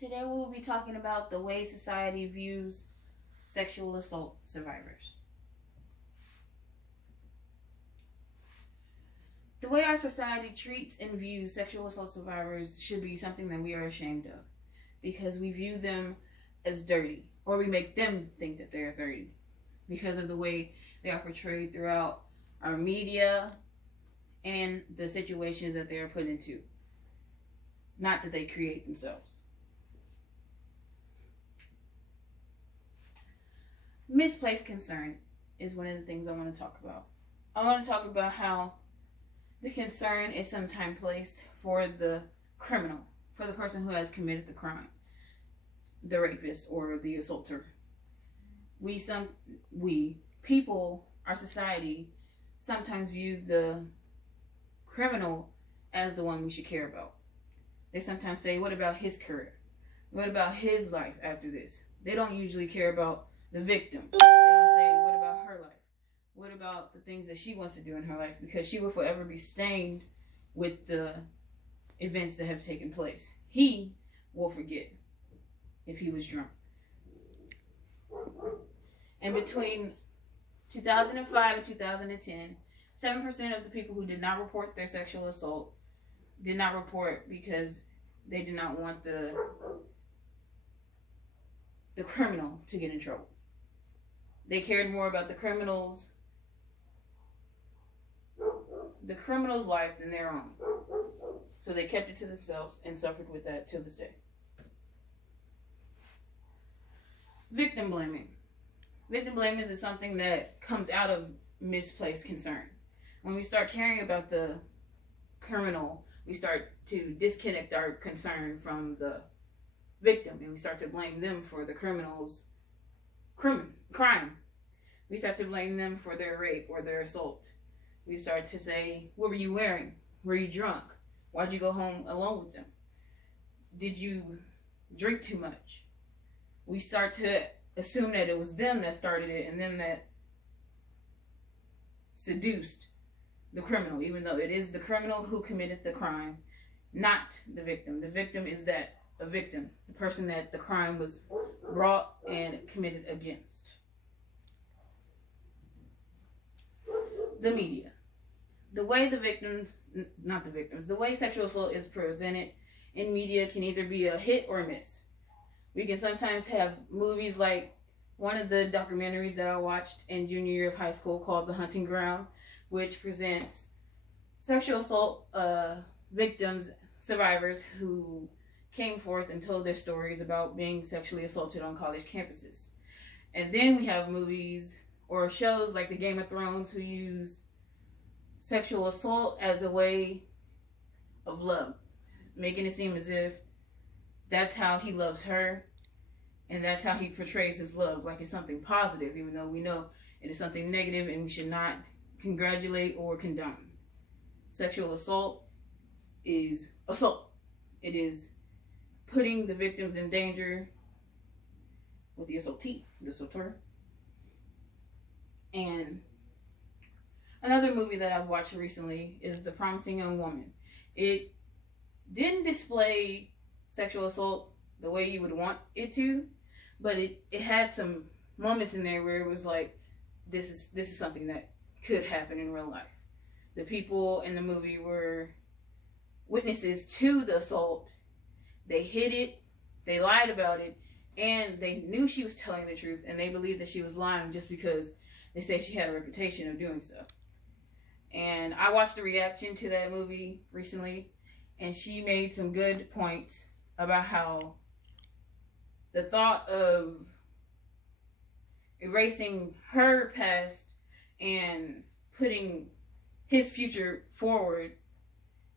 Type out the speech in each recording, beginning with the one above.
Today we will be talking about the way society views sexual assault survivors. The way our society treats and views sexual assault survivors should be something that we are ashamed of, because we view them as dirty, or we make them think that they're dirty because of the way they are portrayed throughout our media and the situations that they are put into. Not that they create themselves. Misplaced concern is one of the things I want to talk about. I want to talk about how the concern is sometimes placed for the criminal, for the person who has committed the crime, the rapist or the assaulter. People, our society, sometimes view the criminal as the one we should care about. They sometimes say, what about his career? What about his life after this? They don't usually care about the victim. They don't say, what about her life? What about the things that she wants to do in her life? Because she will forever be stained with the events that have taken place. He will forget if he was drunk. And between 2005 and 2010, 7% of the people who did not report their sexual assault did not report because they did not want the criminal to get in trouble. They cared more about the criminal's life than their own. So they kept it to themselves and suffered with that till this day. Victim blaming. Victim blaming is something that comes out of misplaced concern. When we start caring about the criminal, we start to disconnect our concern from the victim, and we start to blame them for the criminal's crime. We start to blame them for their rape or their assault. We start to say, what were you wearing? Were you drunk? Why'd you go home alone with them? Did you drink too much? We start to assume that it was them that started it and them that seduced the criminal, even though it is the criminal who committed the crime, not the victim. The victim is a victim, the person that the crime was brought and committed against. The media. The way the way sexual assault is presented in media can either be a hit or a miss. We can sometimes have movies like one of the documentaries that I watched in junior year of high school called The Hunting Ground, which presents sexual assault victims, survivors who came forth and told their stories about being sexually assaulted on college campuses. And then we have movies or shows like the Game of Thrones who use sexual assault as a way of love, making it seem as if that's how he loves her and that's how he portrays his love, like it's something positive, even though we know it is something negative and we should not congratulate or condone. Sexual assault is assault. It is putting the victims in danger with the assaultee, the assaulter. And another movie that I've watched recently is The Promising Young Woman. It didn't display sexual assault the way you would want it to, but it had some moments in there where it was like, this is something that could happen in real life. The people in the movie were witnesses to the assault. They hid it, they lied about it, and they knew she was telling the truth, and they believed that she was lying just because they say she had a reputation of doing so. And I watched the reaction to that movie recently, and she made some good points about how the thought of erasing her past and putting his future forward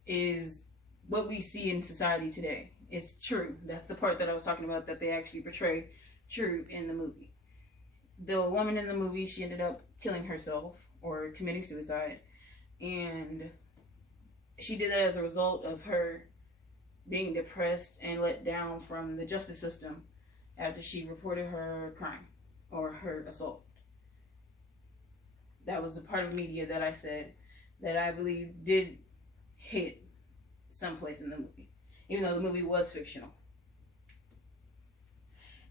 is what we see in society today. It's true. That's the part that I was talking about, that they actually portray true in the movie. The woman in the movie, she ended up killing herself or committing suicide, and she did that as a result of her being depressed and let down from the justice system after she reported her crime or her assault. That was a part of media that I said that I believe did hit someplace in the movie, even though the movie was fictional.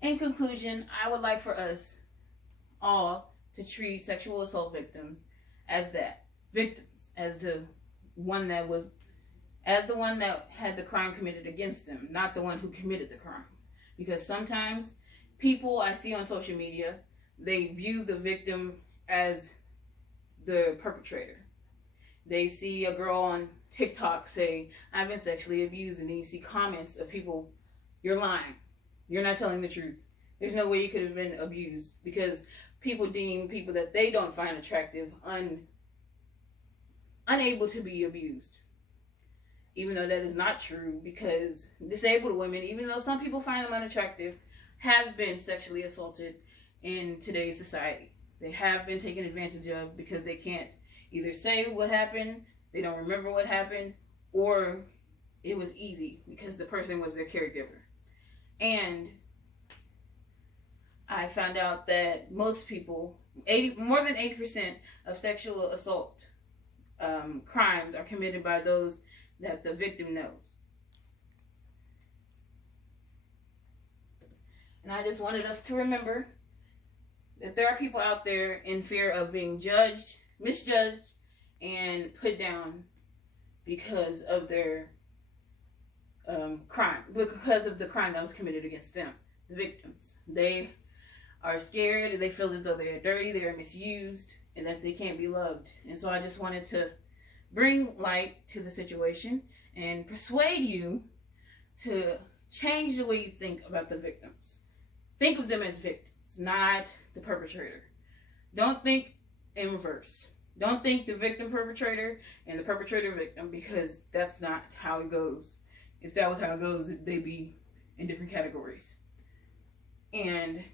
In conclusion, I would like for us all to treat sexual assault victims as that. Victims. As the one that had the crime committed against them, not the one who committed the crime. Because sometimes people I see on social media, they view the victim as the perpetrator. They see a girl on TikTok say, I've been sexually abused, and then you see comments of people, you're lying. You're not telling the truth. There's no way you could have been abused, because people deem people that they don't find attractive unable to be abused. Even though that is not true, because disabled women, even though some people find them unattractive, have been sexually assaulted in today's society. They have been taken advantage of because they can't either say what happened, they don't remember what happened, or it was easy because the person was their caregiver. And I found out that most people, more than 80% of sexual assault crimes are committed by those that the victim knows. And I just wanted us to remember that there are people out there in fear of being judged, misjudged, and put down because of their crime, because of the crime that was committed against them, the victims. They are scared, they feel as though they are dirty, they are misused, and that they can't be loved. And so I just wanted to bring light to the situation and persuade you to change the way you think about the victims. Think of them as victims, not the perpetrator. Don't think in reverse. Don't think the victim perpetrator and the perpetrator victim, because that's not how it goes. If that was how it goes, they'd be in different categories. And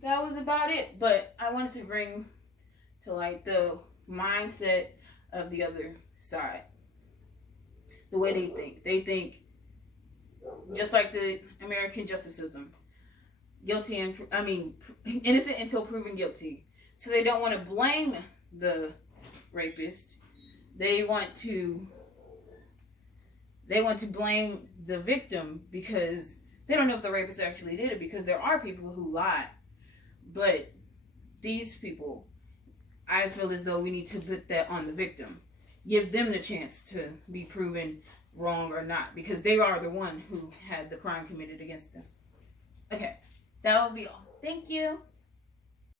that was about it. But I wanted to bring to light the mindset of the other side. The way they think. They think just like the American justice system. Innocent until proven guilty. So they don't want to blame the rapist. They want to blame the victim because they don't know if the rapist actually did it, because there are people who lie. But these people, I feel as though we need to put that on the victim. Give them the chance to be proven wrong or not, because they are the one who had the crime committed against them. Okay, that will be all. Thank you.